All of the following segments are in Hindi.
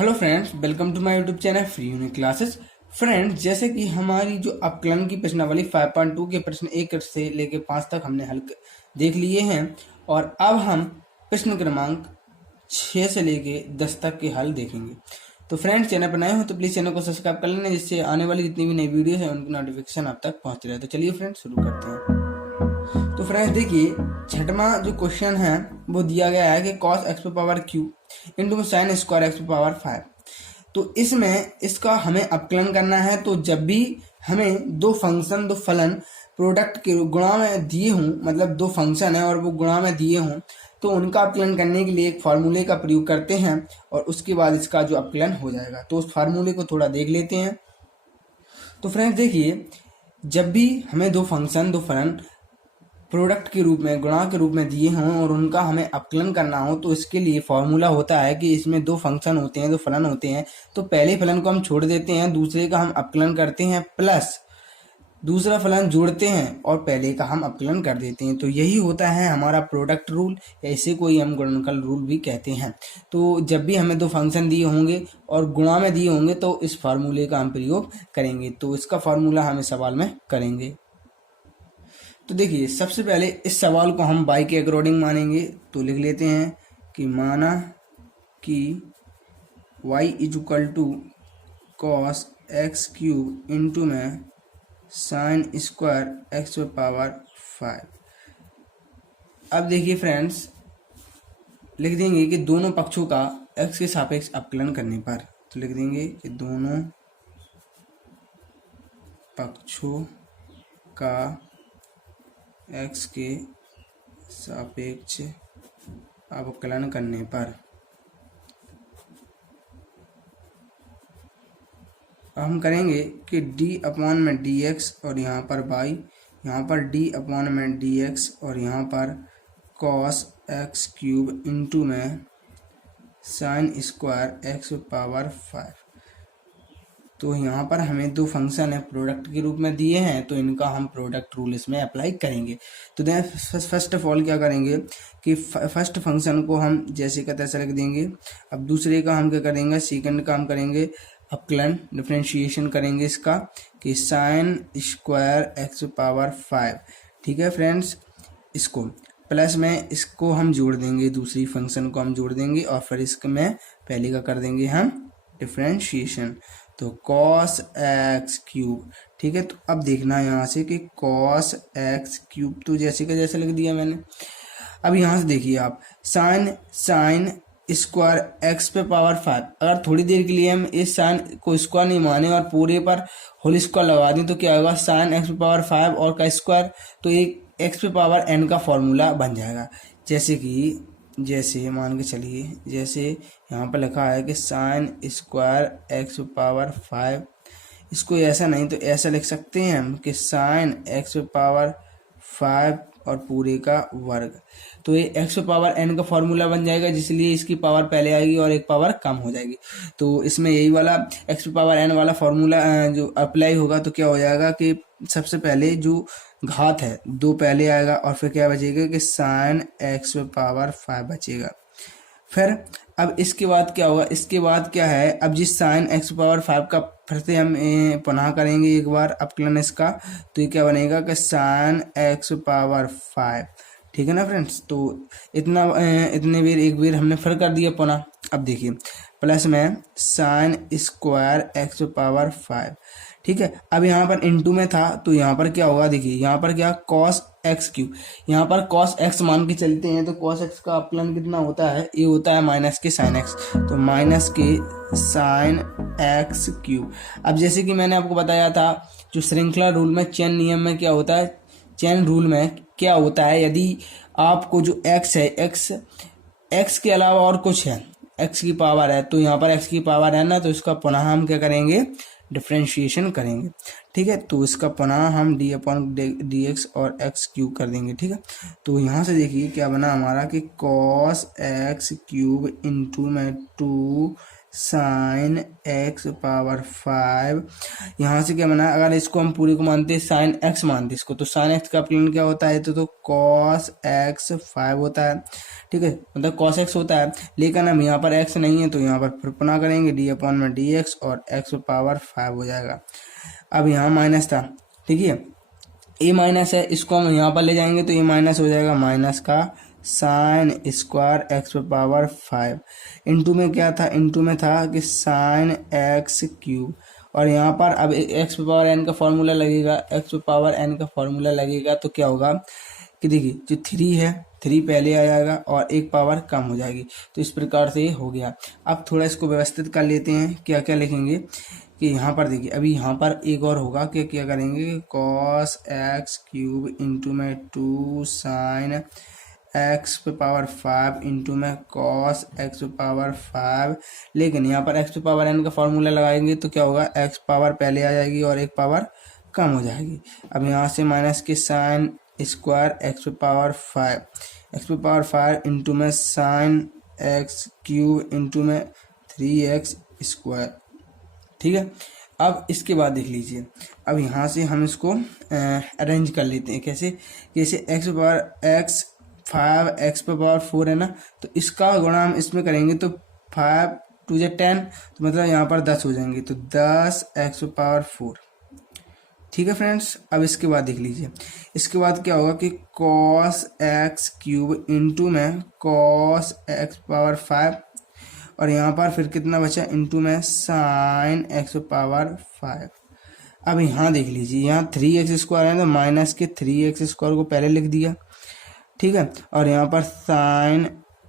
Hello friends, welcome to my YouTube channel free unique classes. Friends, जैसे कि हमारी जो अपकलन की प्रश्नावली 5.2 के प्रश्न 1 से लेकर 5 तक हमने हल देख लिए हैं और अब हम प्रश्न क्रमांक 6 से लेकर 10 तक के हल देखेंगे। तो फ्रेंड्स, चैनल पर नए हो तो प्लीज़ चैनल को सब्सक्राइब कर लेना, जिससे आने वाली जितनी भी नई वीडियो है उनकी नोटिफिकेशन आप तक पहुँच रहे। तो चलिए फ्रेंड्स, शुरू करते हैं। तो फ्रेंड्स देखिए, छठवां जो क्वेश्चन है वो दिया गया है कि cos x power Q into sine square x power 5। तो इसमें इसका हमें अपकलन करना है। तो जब भी हमें दो फंक्शन दो फलन प्रोडक्ट के गुणा में दिए हों, मतलब दो फंक्शन है और वो गुणा में दिए हों, तो उनका अपकलन करने के लिए एक फार्मूले का प्रयोग करते हैं और उसके बाद इसका जो अपकलन हो जाएगा। तो उस फार्मूले को थोड़ा देख लेते हैं। तो फ्रेंड्स देखिए, जब भी हमें दो फंक्शन दो फलन प्रोडक्ट के रूप में गुणा के रूप में दिए हों और उनका हमें अपकलन करना हो, तो इसके लिए फॉर्मूला होता है कि इसमें दो फंक्शन होते हैं, दो फलन होते हैं। तो पहले फलन को हम छोड़ देते हैं, दूसरे का हम अपकलन करते हैं, प्लस दूसरा फलन जोड़ते हैं और पहले का हम अपकलन कर देते हैं। तो यही होता है हमारा प्रोडक्ट रूल, या इसे कोई हम गुणनखंड रूल भी कहते हैं। तो जब भी हमें दो फंक्शन दिए होंगे और गुणा में दिए होंगे तो इस फार्मूले का हम प्रयोग करेंगे। तो इसका फार्मूला हमें सवाल में करेंगे। तो देखिए, सबसे पहले इस सवाल को हम y के अकॉर्डिंग मानेंगे। तो लिख लेते हैं कि माना कि y is equal to cos x cube into में साइन स्क्वायर एक्स पावर 5। अब देखिए फ्रेंड्स, लिख देंगे कि दोनों पक्षों का x के सापेक्ष अपकलन करने पर, तो लिख देंगे कि दोनों पक्षों का x के सापेक्ष अवकलन करने पर हम करेंगे कि d अपॉन में dx और यहाँ पर y, यहाँ पर d अपॉन में dx और यहाँ पर cos x क्यूब इंटू में साइन स्क्वायर एक्स पावर 5। तो यहाँ पर हमें दो फंक्शन है प्रोडक्ट के रूप में दिए हैं, तो इनका हम प्रोडक्ट रूल इसमें अप्लाई करेंगे। तो देन फर्स्ट ऑफ ऑल क्या करेंगे कि फर्स्ट फंक्शन को हम जैसे का तैसा लिख देंगे। अब दूसरे का हम क्या करेंगे, सेकंड का हम करेंगे अपकलन, डिफरेंशिएशन करेंगे इसका कि साइन स्क्वायर एक्स पावर 5। ठीक है फ्रेंड्स, इसको प्लस में इसको हम जोड़ देंगे, दूसरी फंक्शन को हम जोड़ देंगे और फिर इसमें पहले का कर देंगे हम डिफरेंशिएशन। तो cos x क्यूब, ठीक है। तो अब देखना है यहाँ से कि cos x क्यूब तो जैसे का जैसे लिख दिया मैंने। अब यहाँ से देखिए आप, साइन स्क्वायर एक्स पे पावर 5। अगर थोड़ी देर के लिए हम इस साइन को स्क्वायर नहीं माने और पूरे पर होल स्क्वायर लगा दें तो क्या होगा, साइन एक्स पे पावर 5 और का स्क्वायर, तो एक एक्स पे पावर n का फॉर्मूला बन जाएगा। जैसे मान के चलिए, जैसे यहाँ पर लिखा है कि साइन स्क्वायर एक्स पावर 5, इसको ऐसा नहीं तो ऐसा लिख सकते हैं हम कि साइन एक्स पावर 5 और पूरे का वर्ग। तो ये एक्स पावर n का फॉर्मूला बन जाएगा, जिसलिए इसकी पावर पहले आएगी और एक पावर कम हो जाएगी। तो इसमें यही वाला एक्स पावर n वाला फॉर्मूला जो अप्लाई होगा, तो क्या हो जाएगा कि सबसे पहले जो घात है दो पहले आएगा और फिर क्या बचेगा कि साइन एक्स पावर 5 बचेगा। फिर अब इसके बाद क्या होगा, इसके बाद क्या है, अब जिस साइन एक्स पावर 5 का फिर से हम पुनः करेंगे एक बार अपकलन इसका, तो ये क्या बनेगा कि साइन एक्स पावर 5। ठीक है ना फ्रेंड्स। तो इतने बेर एक बेर हमने फिर कर दिया पुनः। अब देखिए, प्लस में साइन स्क्वायर एक्स पावर 5। ठीक है। अब यहाँ पर इनटू में था तो यहाँ पर क्या होगा, देखिए यहाँ पर क्या cos x क्यूब, यहाँ पर cos x मान के चलते हैं तो cos x का अपकलन कितना होता है, ये होता है माइनस के साइन x, तो माइनस के साइन x क्यूब। अब जैसे कि मैंने आपको बताया था, जो श्रृंखला रूल में चेन नियम में क्या होता है, चेन रूल में क्या होता है, यदि आपको जो x है, x के अलावा और कुछ है, x की पावर है, तो यहाँ पर x की पावर है ना, तो इसका पुनः हम क्या करेंगे, डिफरेंशिएशन करेंगे। ठीक है। तो इसका पुनः हम d अपॉन डी एक्स और x क्यूब कर देंगे। ठीक है। तो यहाँ से देखिए क्या बना हमारा कि cos x क्यूब इंटू में 2 साइन एक्स पावर 5। यहाँ से क्या बना, अगर इसको हम पूरे को मानते हैं साइन एक्स मानते इसको, तो साइन एक्स का अपलन क्या होता है, तो कॉस एक्स 5 होता है। ठीक है, मतलब कॉस एक्स होता है, लेकिन हम यहाँ पर एक्स नहीं है तो यहाँ पर फिर पुनः करेंगे डी अपॉन में डी एक्स और एक्स पावर 5 हो जाएगा। अब यहाँ माइनस था, ठीक है, ए माइनस है, इसको हम यहाँ पर ले जाएंगे तो ए माइनस हो जाएगा, माइनस का sign square x power 5। Into में क्या था, इंटू में था कि साइन एक्स क्यूब, और यहाँ पर अब एक्स पावर एन का फॉर्मूला लगेगा, एक्स पावर एन का फॉर्मूला लगेगा तो क्या होगा कि देखिए जो 3 है 3 पहले आ जाएगा और एक पावर कम हो जाएगी, तो इस प्रकार से ये हो गया। अब थोड़ा इसको व्यवस्थित कर लेते हैं, क्या क्या लिखेंगे कि यहाँ पर देखिए अभी यहाँ पर एक और होगा कि क्या करेंगे, कॉस एक्स क्यूब इंटू में 2 साइन एक्स पे पावर 5 इंटू में कॉस एक्स पे पावर 5। लेकिन यहाँ पर एक्स पे पावर एन का फॉर्मूला लगाएंगे तो क्या होगा, एक्स पावर पहले आ जाएगी और एक पावर कम हो जाएगी। अब यहाँ से माइनस के साइन स्क्वायर एक्स पे पावर 5, एक्स पे पावर 5 इंटू में साइन एक्स क्यूब इंटू में 3x स्क्वायर। ठीक है, अब इसके बाद देख लीजिए, अब यहाँ से हम इसको अरेंज कर लेते हैं, कैसे, जैसे x power x 5 x power 4 है ना, तो इसका गुणा हम इसमें करेंगे तो 5 2 जा 10, तो मतलब यहाँ पर 10 हो जाएंगे, तो 10 एक्स पावर 4। ठीक है फ्रेंड्स, अब इसके बाद देख लीजिए, इसके बाद क्या होगा कि कॉस एक्स क्यूब इंटू में कॉस एक्स पावर 5, और यहाँ पर फिर कितना बचा, इंटू में साइन एक्स पावर 5। अब यहाँ देख लीजिए, यहाँ 3x स्क्वायर है तो माइनस के 3x स्क्वायर को पहले लिख दिया, ठीक है, और यहाँ पर साइन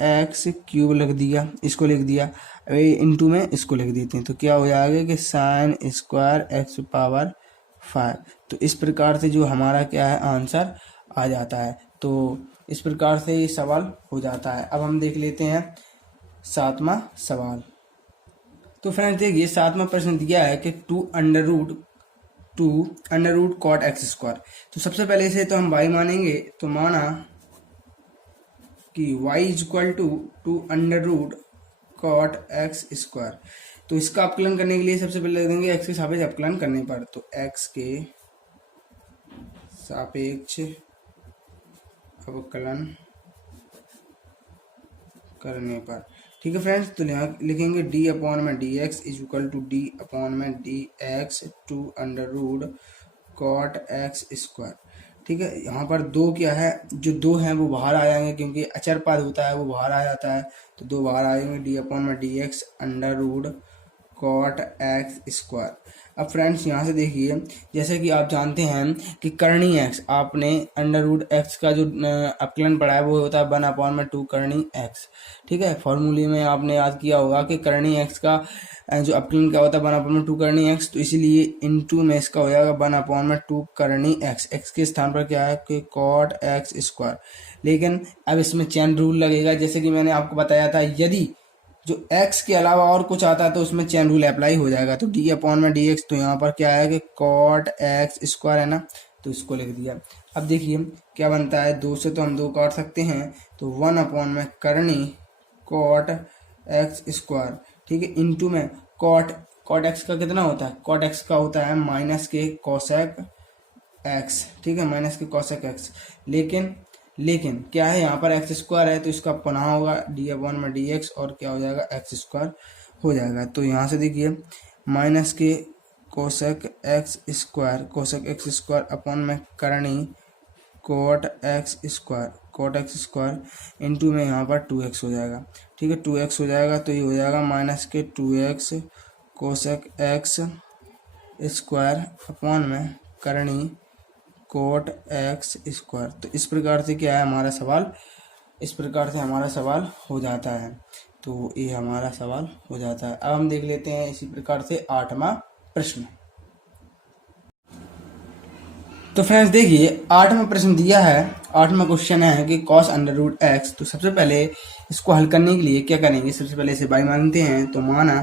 एक्स क्यूब लिख दिया, इसको लिख दिया, इंटू में इसको लिख देते हैं, तो क्या हो जाएगा कि साइन स्क्वायर एक्स पावर 5। तो इस प्रकार से जो हमारा क्या है आंसर आ जाता है। तो इस प्रकार से ये सवाल हो जाता है। अब हम देख लेते हैं 7वां सवाल। तो फ्रेंड्स देखिए 7वां प्रश्न दिया है कि 2 under root cot x square. तो सबसे पहले इसे तो हम y मानेंगे, तो माना कि y is equal to 2 under root cot x square. तो इसका अपकलन करने के लिए सबसे पहले लिख देंगे x के सापेक्ष अपकलन करने पर, तो x के सापेक्ष अवकलन करने पर। ठीक है फ्रेंड्स, तो यहाँ लिखेंगे डी अपॉन में D x is equal to D upon में D X 2 under root cot x square. ठीक है, यहाँ पर 2 क्या है, जो 2 हैं वो बाहर आ जाएंगे क्योंकि अचर पद होता है वो बाहर आ जाता है, तो 2 बाहर आ जाएंगे, डी अपॉन में D x under root cot x square. अब फ्रेंड्स यहाँ से देखिए, जैसे कि आप जानते हैं कि करनी एक्स, आपने अंडर रूट एक्स का जो अपकलन पढ़ा है वो होता है 1/2 करनी एक्स। ठीक है, फॉर्मूले में आपने याद किया होगा कि करनी एक्स का जो अपकलन क्या होता है 1/2 करनी एक्स, तो इसीलिए इनटू में इसका हो जाएगा 1/2 करनी एक्स। एक्स के स्थान पर क्या है कि कॉट एक्स स्क्वायर। लेकिन अब इसमें चेन रूल लगेगा, जैसे कि मैंने आपको बताया था, यदि जो x के अलावा और कुछ आता है तो उसमें चेन रूल अप्लाई हो जाएगा। तो d अपॉन में dx, तो यहाँ पर क्या है कि कॉट एक्स स्क्वायर है ना, तो इसको लिख दिया। अब देखिए क्या बनता है, 2 से तो हम 2 काट सकते हैं, तो 1 अपॉन में करनी कॉट एक्स स्क्वायर। ठीक है, इंटू में कॉट एक्स का कितना होता है, कॉट एक्स का होता है माइनस के कोसेक एक्स। ठीक है, माइनस के कोसेक एक्स। लेकिन क्या है, यहाँ पर एक्स स्क्वायर है तो इसका पुनः होगा डी अपॉन में डी एक्स, और क्या हो जाएगा एक्स स्क्वायर हो जाएगा। तो यहाँ से देखिए माइनस के कोसेक एक्स स्क्वायर अपॉन में करनी कोट एक्स स्क्वायर इंटू में यहाँ पर 2x हो जाएगा। ठीक है, 2x हो जाएगा, तो ये हो जाएगा माइनस के 2x cosec x square upon में करनी कोट एक्स स्क्वायर। तो इस प्रकार से क्या है हमारा सवाल, इस प्रकार से हमारा सवाल हो जाता है। तो ये हमारा सवाल हो जाता है। अब हम देख लेते हैं इसी प्रकार से 8वां प्रश्न। तो फ्रेंड्स देखिए 8वां प्रश्न दिया है, 8वां क्वेश्चन है कि कॉस अंडर रूट एक्स। तो सबसे पहले इसको हल करने के लिए क्या करेंगे, सबसे पहले इसे y मानते हैं, तो माना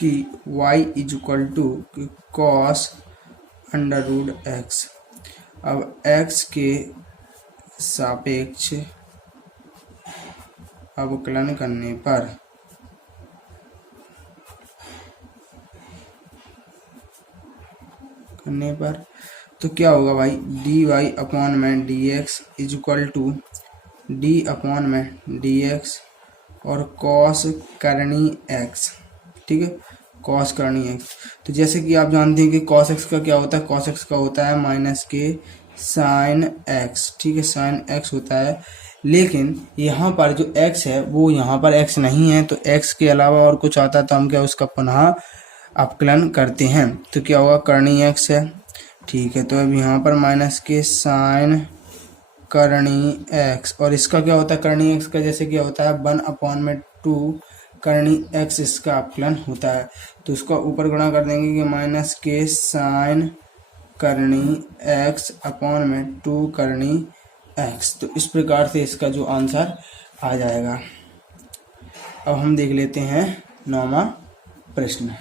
कि y is equal to cos under root x. अब x के सापेक्ष अवकलन करने पर तो क्या होगा भाई, डी वाई अपॉन में D x is equal to D upon में डी एक्स और कॉस करनी एक्स, ठीक है, कॉस करनी एक्स। तो जैसे कि आप जानते हैं कि कॉस एक्स का क्या होता है, कॉस एक्स का होता है माइनस के साइन एक्स, ठीक है, साइन एक्स होता है। लेकिन यहाँ पर जो एक्स है वो यहाँ पर एक्स नहीं है, तो एक्स के अलावा और कुछ आता है तो हम क्या उसका पुनः अवकलन करते हैं। तो क्या होगा, करनी एक्स है, ठीक है, तो अब यहाँ पर माइनस के साइन करनी एक्स और इसका क्या होता है, करनी एक्स का जैसे क्या होता है 1 में 2 करनी एक्स, इसका अवकलन होता है। तो उसका ऊपर गुणा कर देंगे कि माइनस के साइन करनी एक्स अपॉन में 2 करनी एक्स। तो इस प्रकार से इसका जो आंसर आ जाएगा। अब हम देख लेते हैं 9वां प्रश्न।